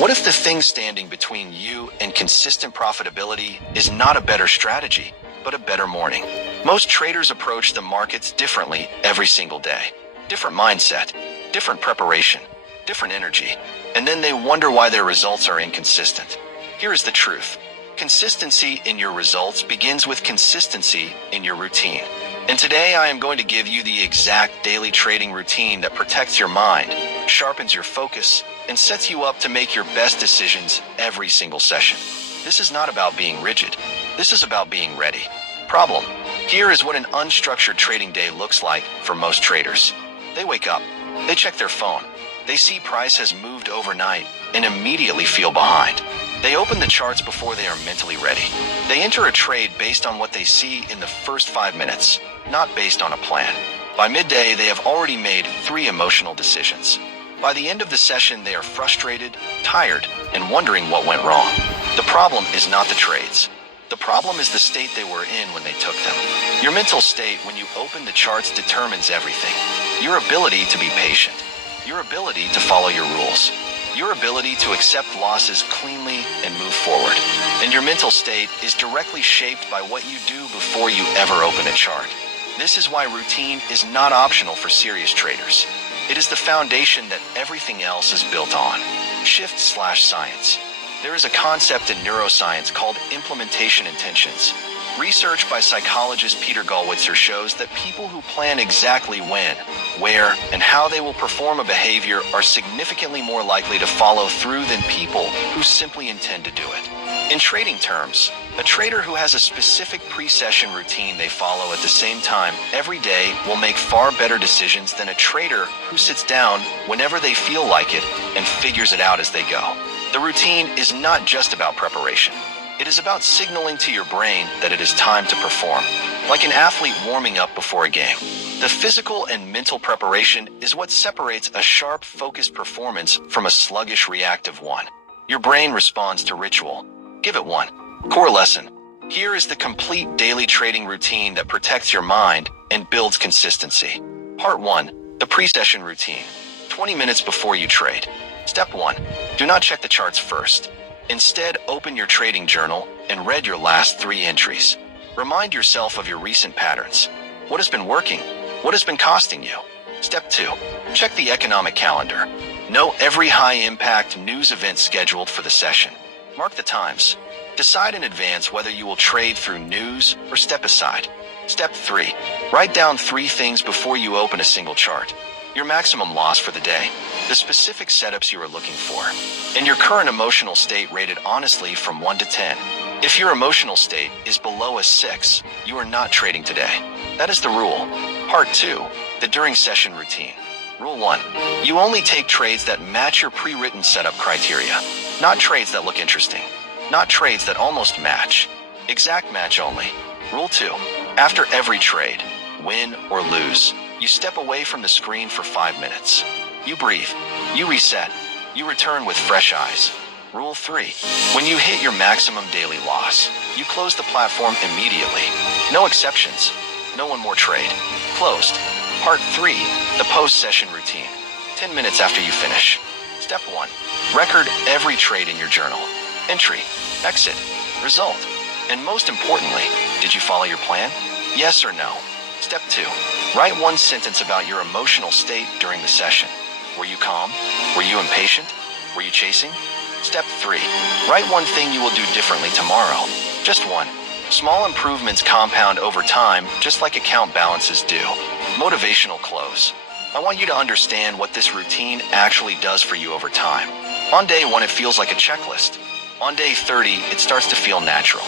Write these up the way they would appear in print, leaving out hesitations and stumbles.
What if the thing standing between you and consistent profitability is not a better strategy, but a better morning? Most traders approach the markets differently every single day. Different mindset, different preparation, different energy, and then they wonder why their results are inconsistent. Here is the truth. Consistency in your results begins with consistency in your routine. And today I am going to give you the exact daily trading routine that protects your mind, sharpens your focus, and sets you up to make your best decisions every single session. This is not about being rigid. This is about being ready. Problem. Here is what an unstructured trading day looks like for most traders. They wake up. They check their phone. They see price has moved overnight and immediately feel behind. They open the charts before they are mentally ready. They enter a trade based on what they see in the first 5 minutes, not based on a plan. By midday, they have already made 3 emotional decisions. By the end of the session, they are frustrated, tired, and wondering what went wrong. The problem is not the trades. The problem is the state they were in when they took them. Your mental state when you open the charts determines everything. Your ability to be patient. Your ability to follow your rules. Your ability to accept losses cleanly and move forward. And your mental state is directly shaped by what you do before you ever open a chart. This is why routine is not optional for serious traders. It is the foundation that everything else is built on. Shift/science. There is a concept in neuroscience called implementation intentions. Research by psychologist Peter Gollwitzer shows that people who plan exactly when, where, and how they will perform a behavior are significantly more likely to follow through than people who simply intend to do it. In trading terms, a trader who has a specific pre-session routine they follow at the same time every day will make far better decisions than a trader who sits down whenever they feel like it and figures it out as they go. The routine is not just about preparation. It is about signaling to your brain that it is time to perform, like an athlete warming up before a game. The physical and mental preparation is what separates a sharp, focused performance from a sluggish, reactive one. Your brain responds to ritual. Give it one. Core lesson. Here is the complete daily trading routine that protects your mind and builds consistency. Part 1. The pre-session routine. 20 minutes before you trade. Step 1. Do not check the charts first. Instead, open your trading journal and read your last 3 entries. Remind yourself of your recent patterns. What has been working? What has been costing you? Step 2. Check the economic calendar. Know every high-impact news event scheduled for the session. Mark the times. Decide in advance whether you will trade through news or step aside. Step 3. Write down 3 things before you open a single chart. Your maximum loss for the day, the specific setups you are looking for, and your current emotional state rated honestly from 1 to 10. If your emotional state is below a 6, you are not trading today. That is the rule. Part 2. The during session routine. Rule 1. You only take trades that match your pre-written setup criteria. Not trades that look interesting. Not trades that almost match. Exact match only. Rule 2. After every trade, win or lose, you step away from the screen for 5 minutes. You breathe. You reset. You return with fresh eyes. Rule 3. When you hit your maximum daily loss, you close the platform immediately. No exceptions. No one more trade. Closed. Part 3. The post-session routine. 10 minutes after you finish. Step 1. Record every trade in your journal. Entry. Exit. Result. And most importantly, did you follow your plan? Yes or no? Step 2. Write 1 sentence about your emotional state during the session. Were you calm? Were you impatient? Were you chasing? Step 3. Write 1 thing you will do differently tomorrow. Just 1. Small improvements compound over time, just like account balances do. Motivational close. I want you to understand what this routine actually does for you over time. On day 1, it feels like a checklist. On day 30, it starts to feel natural.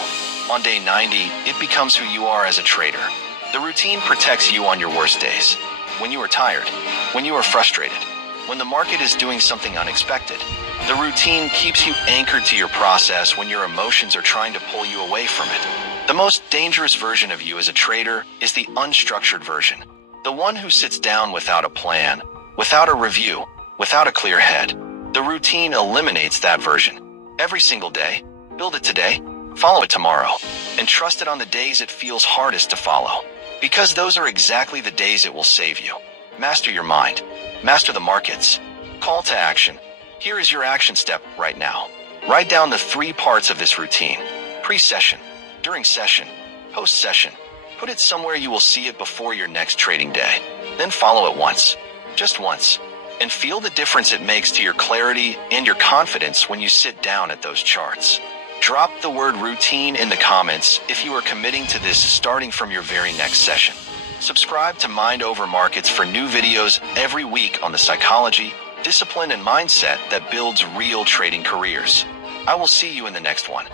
On day 90, it becomes who you are as a trader. The routine protects you on your worst days. When you are tired, when you are frustrated, when the market is doing something unexpected. The routine keeps you anchored to your process when your emotions are trying to pull you away from it. The most dangerous version of you as a trader is the unstructured version. The one who sits down without a plan, without a review, without a clear head. The routine eliminates that version. Every single day, build it today, follow it tomorrow, and trust it on the days it feels hardest to follow. Because those are exactly the days it will save you. Master your mind. Master the markets. Call to action. Here is your action step right now. Write down the 3 parts of this routine: pre-session, during session, post-session. Put it somewhere you will see it before your next trading day. Then follow it once, just once, and feel the difference it makes to your clarity and your confidence when you sit down at those charts. Drop the word routine in the comments if you are committing to this starting from your very next session. Subscribe to Mind Over Markets for new videos every week on the psychology, discipline, and mindset that builds real trading careers. I will see you in the next one.